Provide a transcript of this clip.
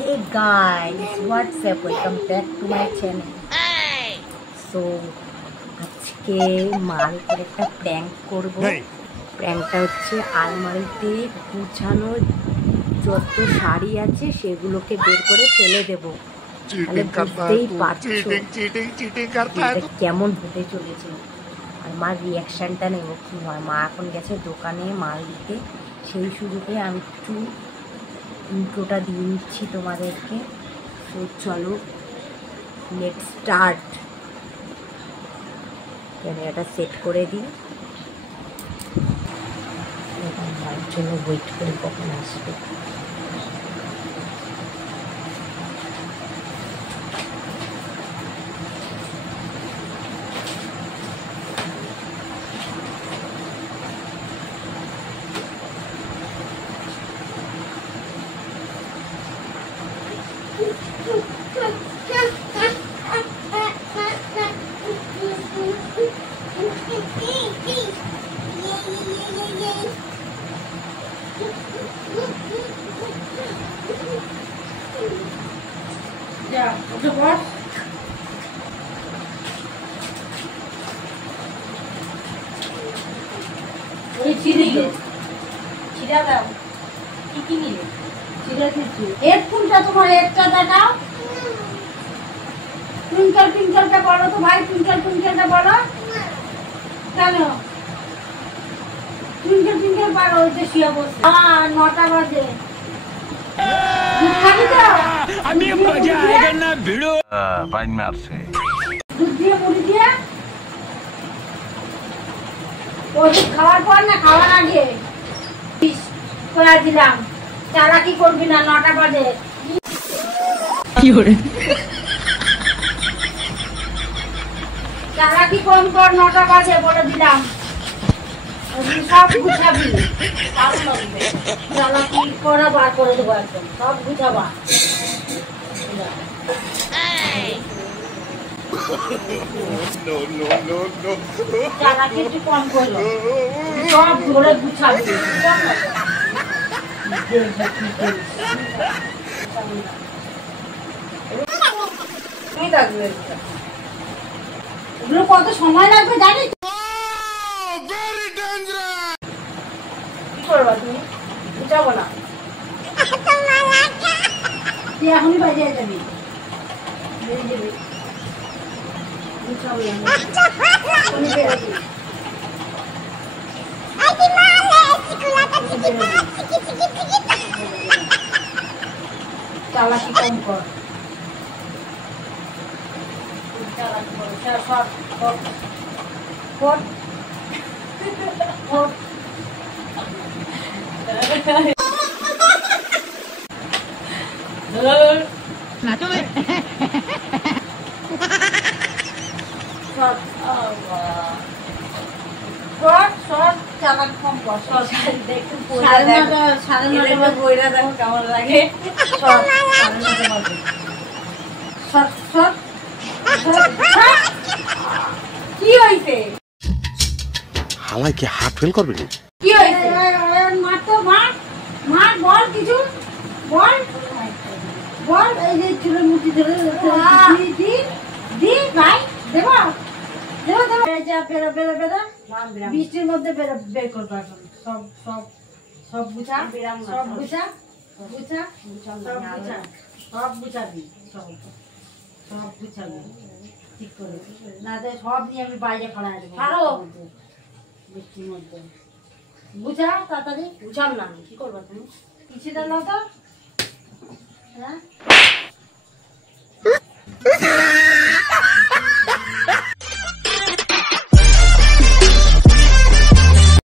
Hey guys, what's up? Welcome back to my channel. So আজকে মার উপরে একটা প্র্যাঙ্ক করব। প্র্যাঙ্কটা হচ্ছে আলমারিতে গুছানো যত শাড়ি আছে সেগুলোকে বের করে ফেলে দেব। তাহলে বুঝতেই পারছো এটা কেমন হতে চলেছে। আর মার রিয়াকশানটা নেব কি হয়। মা এখন গেছে দোকানে মাল দিতে, সেই সুযোগে আমি একটু ইন্ট্রোটা দিয়ে নিচ্ছি তোমাদেরকে। তো চলো লেটস স্টার্ট। ক্যামেরাটা সেট করে দিই, মায়ের জন্য ওয়েট করি কখন আসবে। হেডফোনটা তোমার একটা দেখাও। টুইঙ্কল টুইঙ্কলটা বলো তো ভাই, টুইঙ্কল টুইঙ্কলটা বলো। কেন টুইঙ্কল টুইঙ্কল পারো? ওই যে শুয়ে বসে 9টা বাজে। अभी मजा आएगा ना भिड़ो पानी में आपसे দুধ দিয়ে মুড়ি দিয়ে ওষুধ খাওয়ার পর না খাওয়ার আগে করে দিলাম। চালাকি করবি না, 9টা বাজে। কি করে চালাকি কম কর, 9টা বাজে বলে দিলাম। সব গুছাবি, চালাকি করা বার করে দেবো, একদম সব গুছাবা। চালাকি একটু কম করলো, সব ধরে গুছাবি। এগুলো কত সময় লাগবে জানিস? কি করবা তুমি? বুঝাবো না, তুই এখনই বাইরে যাবি, বেরিয়ে যাবি। বুঝাবো না, এখনই বেরোবি। চালাকি কম কর, চালাকি কর, সব কর। চালাক কম কর, সাড়ে 9টা বইরা দেখো কেমন লাগে। কি হয়েছে? হালাই কি হাত ফেল করবে? কি হয়েছে? মার তো মার, মার, বল কিছু বল, বল। এই যে চুলের মুঠি ধরে দি ভাই, দেবো দেবো দেবো। বেরো বেরো বেরো, বৃষ্টির মধ্যে বের করবো এখন। সব সব সব গুছা, সব গুছা গুছা, সব গুছা, সব গুছাবি, সব সব গুছাবি ঠিক করে। না তো সব নিয়ে আমি বাইরে খাড়া দেবো। ছাড়ো, বৃষ্টির মধ্যে গুছা তাড়াতাড়ি। গুছাম না, কি করবো তুমি? পিছিয়ে দাও তো। হ্যাঁ